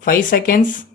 5 seconds.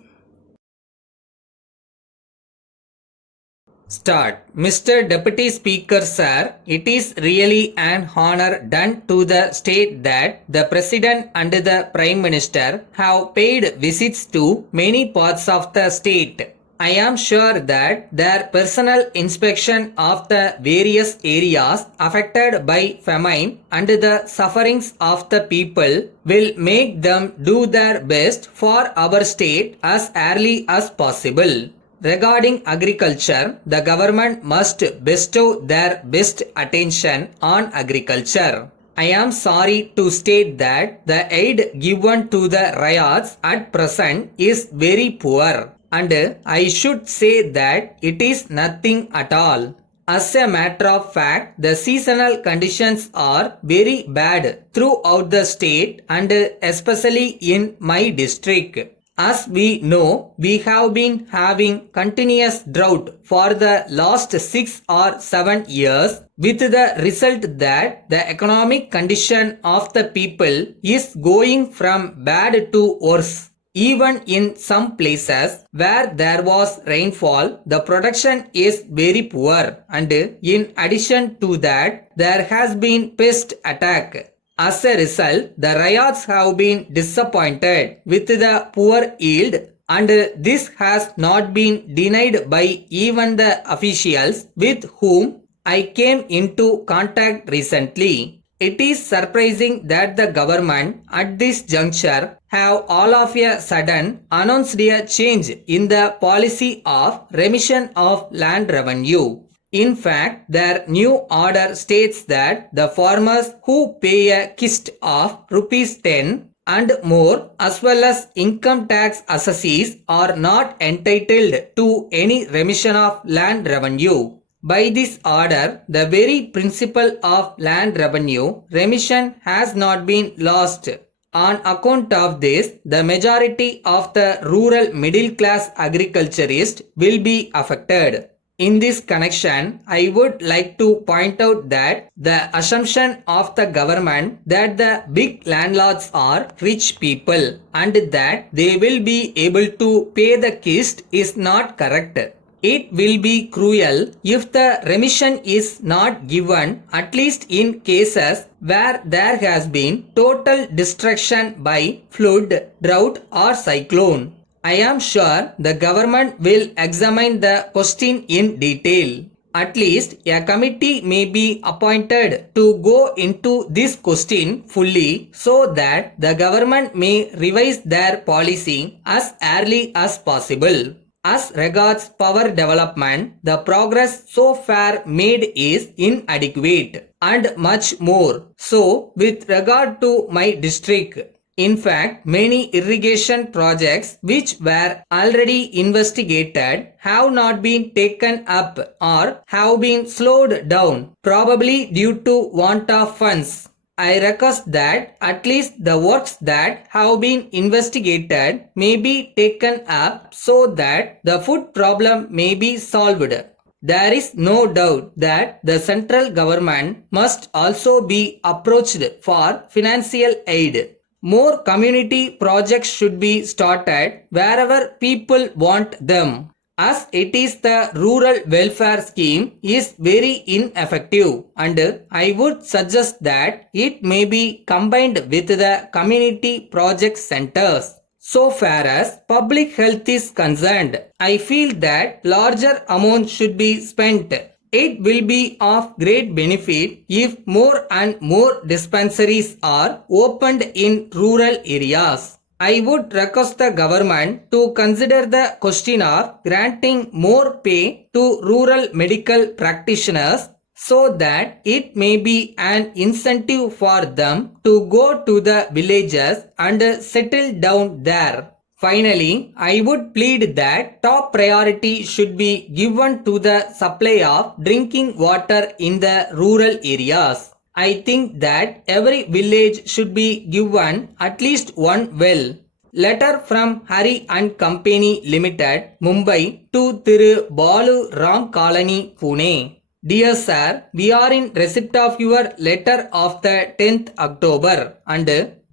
Start. Mr. Deputy Speaker, sir, it is really an honor done to the state that the President and the Prime Minister have paid visits to many parts of the state. I am sure that their personal inspection of the various areas affected by famine and the sufferings of the people will make them do their best for our state as early as possible. Regarding agriculture, the government must bestow their best attention on agriculture. I am sorry to state that the aid given to the riots at present is very poor, and I should say that it is nothing at all. As a matter of fact, the seasonal conditions are very bad throughout the state and especially in my district. As we know, we have been having continuous drought for the last 6 or 7 years, with the result that the economic condition of the people is going from bad to worse. Even in some places where there was rainfall, the production is very poor, and in addition to that, there has been pest attack. As a result, the riots have been disappointed with the poor yield, and this has not been denied by even the officials with whom I came into contact recently. It is surprising that the government at this juncture have all of a sudden announced a change in the policy of remission of land revenue. In fact, their new order states that the farmers who pay a kist of rupees 10 and more as well as income tax assessees are not entitled to any remission of land revenue. By this order, the very principle of land revenue remission has not been lost. On account of this, the majority of the rural middle class agriculturists will be affected. In this connection, I would like to point out that the assumption of the government that the big landlords are rich people and that they will be able to pay the kist is not correct. It will be cruel if the remission is not given, at least in cases where there has been total destruction by flood, drought or cyclone. I am sure the government will examine the question in detail. At least a committee may be appointed to go into this question fully so that the government may revise their policy as early as possible. As regards power development, the progress so far made is inadequate and much more so with regard to my district. In fact, many irrigation projects which were already investigated have not been taken up or have been slowed down, probably due to want of funds. I request that at least the works that have been investigated may be taken up so that the food problem may be solved. There is no doubt that the central government must also be approached for financial aid. More community projects should be started wherever people want them, as it is the rural welfare scheme is very ineffective, and I would suggest that it may be combined with the community project centers. So far as public health is concerned, I feel that larger amount should be spent. It will be of great benefit if more and more dispensaries are opened in rural areas. I would request the government to consider the question of granting more pay to rural medical practitioners so that it may be an incentive for them to go to the villages and settle down there. Finally, I would plead that top priority should be given to the supply of drinking water in the rural areas. I think that every village should be given at least one well. Letter from Hari and Company Limited, Mumbai to Thiru Balu Ram Colony, Pune. Dear Sir, we are in receipt of your letter of the 10th October and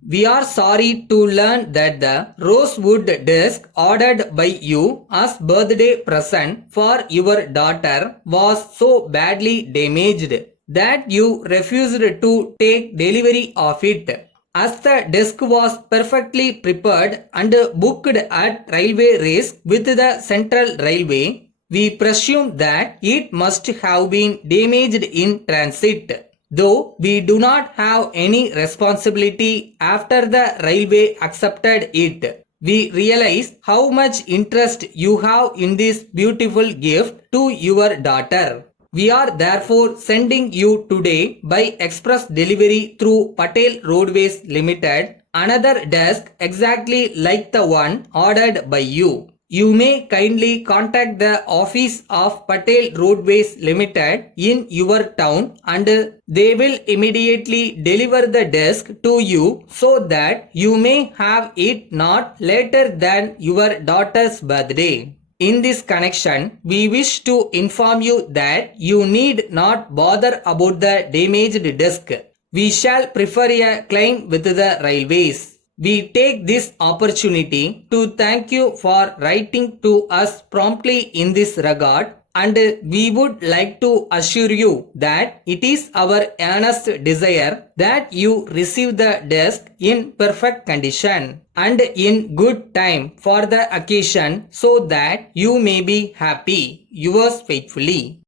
We are sorry to learn that the rosewood desk ordered by you as birthday present for your daughter was so badly damaged that you refused to take delivery of it. As the desk was perfectly prepared and booked at railway race with the Central Railway, we presume that it must have been damaged in transit. Though we do not have any responsibility after the railway accepted it, we realize how much interest you have in this beautiful gift to your daughter. We are therefore sending you today by express delivery through Patel Roadways Limited another desk exactly like the one ordered by you. You may kindly contact the office of Patel Roadways Limited in your town and they will immediately deliver the desk to you so that you may have it not later than your daughter's birthday. In this connection, we wish to inform you that you need not bother about the damaged desk. We shall prefer a claim with the railways. We take this opportunity to thank you for writing to us promptly in this regard, and we would like to assure you that it is our earnest desire that you receive the desk in perfect condition and in good time for the occasion so that you may be happy. Yours faithfully.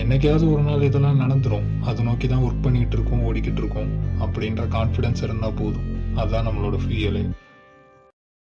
என்னைக்காவது ஒரு நாள் இதெல்லாம் நடந்துரும். அதை நோக்கி தான் work பண்ணிட்டு இருக்கோம், ஓடிக்கிட்டு இருக்கோம் அப்படின்ற கான்ஃபிடன்ஸ் இருந்தா போதும். அதுதான் நம்மளோட ஃபியூயலே.